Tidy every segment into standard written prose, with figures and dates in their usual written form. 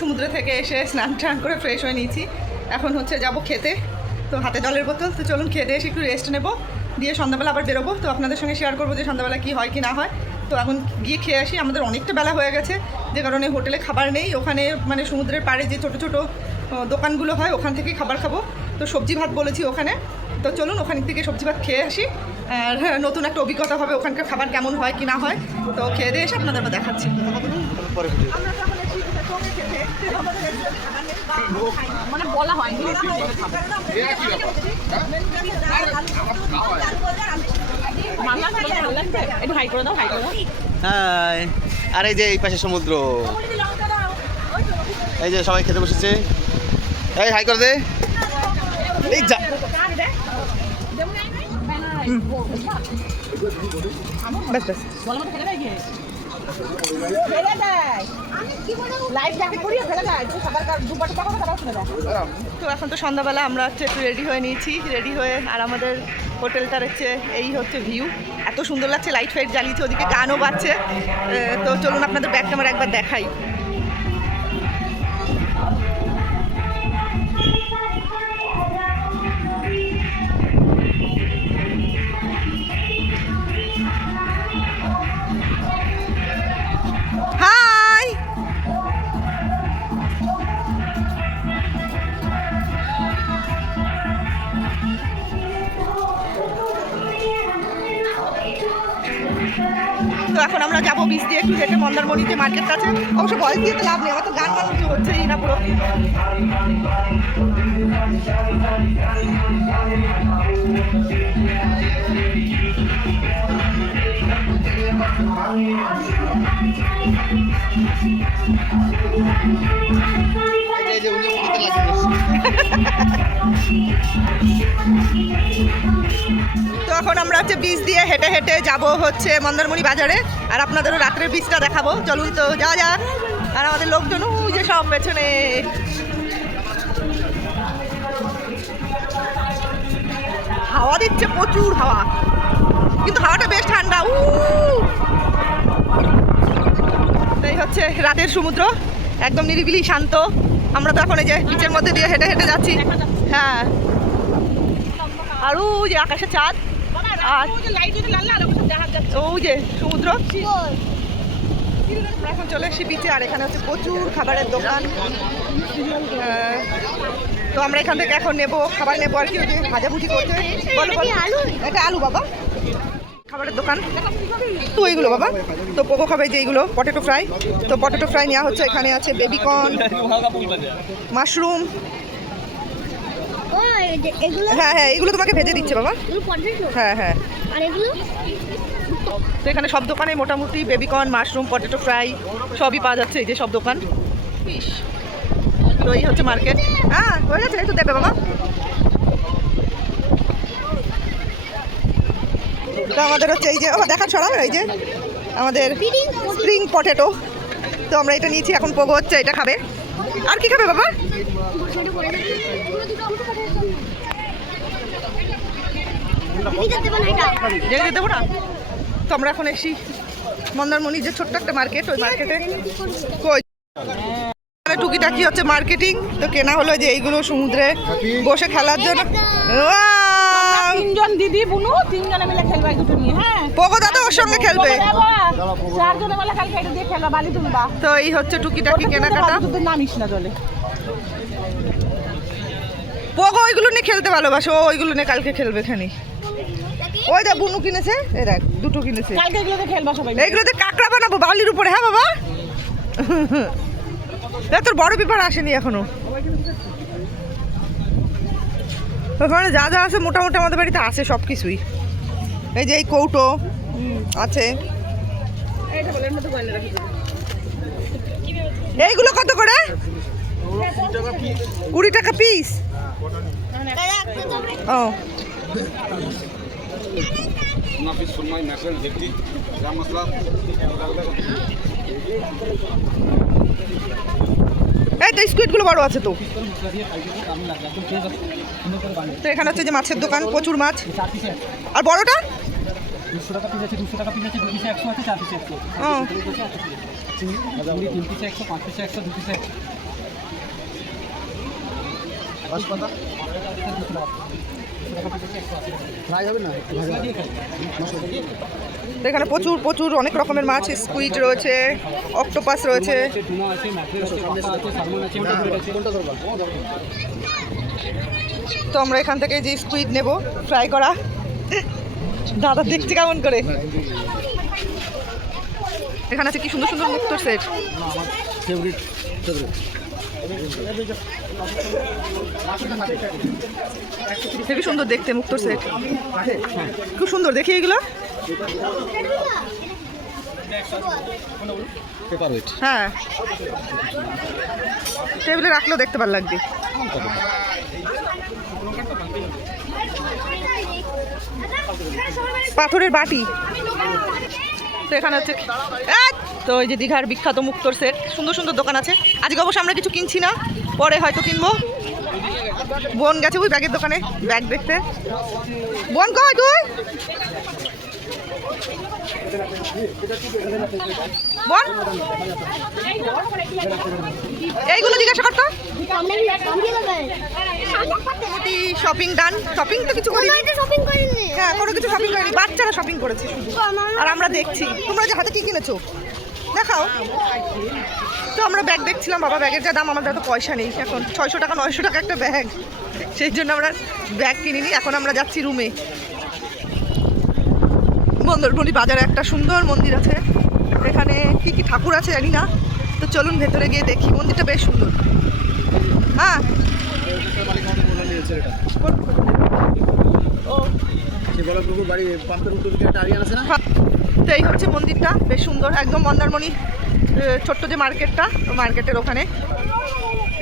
সমুদ্র থেকে এসে স্নান টান করে ফ্রেশ হয়ে নিয়েছি। এখন হচ্ছে যাব খেতে। তো হাতে জলের বোতল, তো চলুন খেতে এসে একটু রেস্ট নেবো, দিয়ে সন্ধ্যাবেলা আবার বেরোবো। তো আপনাদের সঙ্গে শেয়ার করবো যে সন্ধ্যাবেলা কী হয় কি না হয়। তো এখন গিয়ে খেয়ে আসি। আমাদের অনেকটা বেলা হয়ে গেছে, যে কারণে হোটেলে খাবার নেই। ওখানে মানে সমুদ্রের পাড়ে যে ছোটো ছোটো দোকানগুলো হয় ওখান থেকেই খাবার খাবো। তো সবজি ভাত বলেছি ওখানে, তো চলুন ওখান থেকে সবজি ভাত খেয়ে আসি। আর নতুন একটা অভিজ্ঞতা হবে ওখানকার খাবার কেমন হয় কি না হয়। তো খেয়ে দিয়ে এসে আপনাদের দেখাচ্ছি। মানে বলা হয়নি একটু হাই করে দাও, হাই করে দাও। হাই। আর এই যে এই পাশে সমুদ্র, এই যে সবাই খেতে বসেছে। এই হাই করে দে। এই যা তো এখন তো সন্ধ্যাবেলা আমরা হচ্ছে একটু রেডি হয়ে নিয়েছি, রেডি হয়ে আর আমাদের হোটেলটার হচ্ছে এই হচ্ছে ভিউ। এত সুন্দর লাগছে, লাইট ফাইট জ্বালিয়েছে, ওদিকে গানও বাজছে। তো চলুন আপনাদের ব্যাক ক্যামেরা একবার দেখাই। হাই। তো এখন আমরা যাবো বিচ দিয়ে একটু হেঁটে মন্দারমণিতে মার্কেট আছে। অবশ্য বয়স দিয়ে তো লাভ নেই, আমার তো গান গান কিছু হচ্ছেই না পুরো। এই যে উনি উঠতে লাগিয়েছে। তো এখন আমরা হচ্ছে বিচ দিয়ে হেঁটে হেঁটে যাব হচ্ছে মন্দারমণি বাজারে, আর আপনাদেরও রাত্রের বিচটা দেখাবো। চলুন তো যা যা। আর আমাদের লোকজন ওই যে সব পেছনে। হাওয়া দিচ্ছে, প্রচুর হাওয়া, কিন্তু হাওয়াটা বেশ ঠান্ডা। এই হচ্ছে রাতের সমুদ্র, একদম নিরিবিলি শান্ত। আমরা তো এখন এই যে বিচের মধ্যে দিয়ে হেঁটে হেঁটে যাচ্ছি। হ্যাঁ, আর ওই যে আকাশে চাঁদ, আর ওই যে সমুদ্র। এখন চলে এসেছি বিচে, আর এখানে হচ্ছে প্রচুর খাবারের দোকান। তো আমরা এখান থেকে এখন নেবো খাবার, নেবো আর কি, ওই যে ভাজাভুজি করছে। এটা আলু বাবা, খাবারের দোকান তো এইগুলো বাবা। তো পোকো খাবে যে এইগুলো পটেটো ফ্রাই, তো পটেটো ফ্রাই নেওয়া হচ্ছে। এখানে আছে বেবিকর্ন, মাশরুম। হ্যাঁ হ্যাঁ, এগুলো তোমাকে ভেজে দিচ্ছে বাবা। হ্যাঁ হ্যাঁ, তো এখানে সব দোকানে মোটামুটি বেবিকর্ন, মাশরুম, পটেটো ফ্রাই সবই পাওয়া যাচ্ছে। এই যে সব দোকান। তো এই হচ্ছে মার্কেট। হ্যাঁ হয়ে গেছে, একটু দেবে বাবা। তো আমাদের হচ্ছে এই যে দেখা ছড়াবে, এই যে আমাদের স্প্রিং পটেটো। তো আমরা এটা নিয়েছি, এখন পোগো হচ্ছে এটা খাবে। আর কি খাবে বাবা? দেবো না। তো আমরা এখন এসি মন্দারমণি যে ছোট্ট একটা মার্কেট, ওই মার্কেটে টুকিটাকি হচ্ছে মার্কেটিং। তো কেনা হলো যে এইগুলো সমুদ্রে বসে খেলার জন্য। তিনজন দিদি বুনু, তিনজনে মিলে খেলবা দুটো নিয়ে। হ্যাঁ, পোগো দাদা ওর সঙ্গে খেলবে। চারজনে মিলে কালকে এটা দিয়ে খেলবা, বালি তুলবা। তো এই হচ্ছে টুকিটাকি কেনাকাটা। নামিস না জলে। পোগো ওইগুলো নিয়ে খেলতে ভালোবাসে, ও ওইগুলো নিয়ে কালকে খেলবে খানি। ওই দেখ বুনু কিনেছে, এই দেখ দুটো কিনেছে। কালকে এগুলোতে খেলবা সবাই। এইগুলোতে কাঁকড়া বানাবো বালির উপরে। হ্যাঁ বাবা, তোর বড় পেপার আসেনি এখনো। ওখানে যা যা আছে মোটামুটি আমাদের বাড়িতে আছে সব কিছুই। এই যে এই কৌটো আছে। এইগুলো কত করে? 20 টাকা পিস। ও এই তো স্কুইডগুলো বড় আছে তো। তো এখানে হচ্ছে যে মাছের দোকান, প্রচুর মাছ। আর বড়টা 200 টাকা পিস আছে, 200 টাকা পিস আছে, 2 পিসে 100 আছে, 4 পিসে 100। ও চিংড়ি 3 পিসে 100, 5 পিসে 100, 2 পিসে 100। বাঁশপাতা ফ্রাই হবে না তো এখানে প্রচুর প্রচুর অনেক রকমের মাছ, স্কুইড রয়েছে, অক্টোপাস রয়েছে। টুনা আছে, ম্যাকরেল আছে, পাতা আছে, সালমন আছে, ওটা ধরে আছে। কোনটা ধরবা? তো আমরা এখান থেকে যে স্কুইড নেব ফ্রাই করা। দাদা দেখছি কেমন করে। এখানে আছে কি সুন্দর সুন্দর মুক্তোর সেট। আমার ফেভারিট খুবই সুন্দর দেখতে মুক্তোর সেট, খুব সুন্দর দেখি এগুলো। পেপারওয়েট হ্যাঁ, টেবিলে রাখলেও দেখতে ভালো লাগবে। পাথরের বাটি। তো এখানে হচ্ছে তো ওই যে দীঘার বিখ্যাত মুক্তোর সেট, সুন্দর সুন্দর দোকান আছে। আজকে অবশ্য আমরা কিছু কিনছি না, পরে হয়তো কিনবো। বোন গেছে ওই ব্যাগের দোকানে ব্যাগ দেখতে। বোন কয় তুই? বোন এইগুলো জিজ্ঞাসা করতো। মোটামুটি শপিং ডান। শপিং তো কিছু করিনি। হ্যাঁ, কোনো কিছু শপিং করিনি, বাচ্চারা শপিং করেছে শুধু। আর আমরা দেখছি। তোমরা যে হাতে কি কিনেছো দেখাও। তো আমরা ব্যাগ দেখছিলাম, বাবা ব্যাগের যা দাম, আমাদের এত পয়সা নেই এখন। 600 টাকা 900 টাকা একটা ব্যাগ, সেই জন্য আমরা ব্যাগ কিনিনি। এখন আমরা যাচ্ছি রুমে। মন্দরমণি বাজারে একটা সুন্দর মন্দির আছে, এখানে কি কি ঠাকুর আছে জানি না। তো চলুন ভেতরে গিয়ে দেখি, মন্দিরটা বেশ সুন্দর। হ্যাঁ, বাড়ি পাম্পের উত্তর দিকে একটা আরিয়ান আছে না? তো এই হচ্ছে মন্দিরটা, বেশ সুন্দর একদম। মন্দারমণি ছোট্ট যে মার্কেটটা, মার্কেটের ওখানে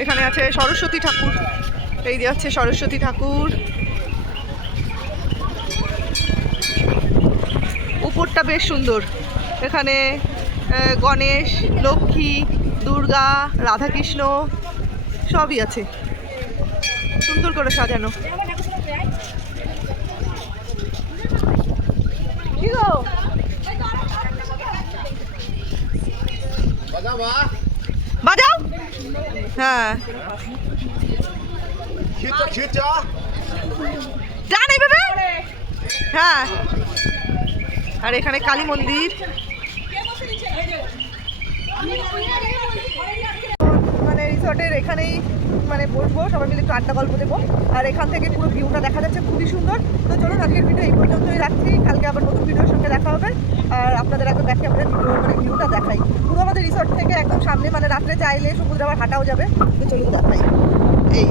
এখানে আছে সরস্বতী ঠাকুর। এই যে হচ্ছে সরস্বতী ঠাকুর। উপরটা বেশ সুন্দর। এখানে গণেশ, লক্ষ্মী, দুর্গা, রাধাকৃষ্ণ সবই আছে, সুন্দর করে সাজানো। কি গো? বাজাও। হ্যাঁ, জান এইভাবে। হ্যাঁ, আর এখানে কালী মন্দির। মানে রিসর্টের এখানেই মানে বসবো, সবাই মিলে একটু আড্ডা গল্প দেবো। আর এখান থেকে পুরো ভিউটা দেখা যাচ্ছে, খুবই সুন্দর। তো চলুন আজকের ভিডিও এই পর্যন্তই রাখছি, কালকে আবার নতুন ভিডিওর সঙ্গে দেখা হবে। আর আপনাদের একদম দেখে আমাদের মানে ভিউটা দেখাই পুরো আমাদের রিসর্ট থেকে একদম সামনে, মানে রাত্রে চাইলে সমুদ্রে আবার হাঁটাও যাবে। তো চলুন দেখাই। এই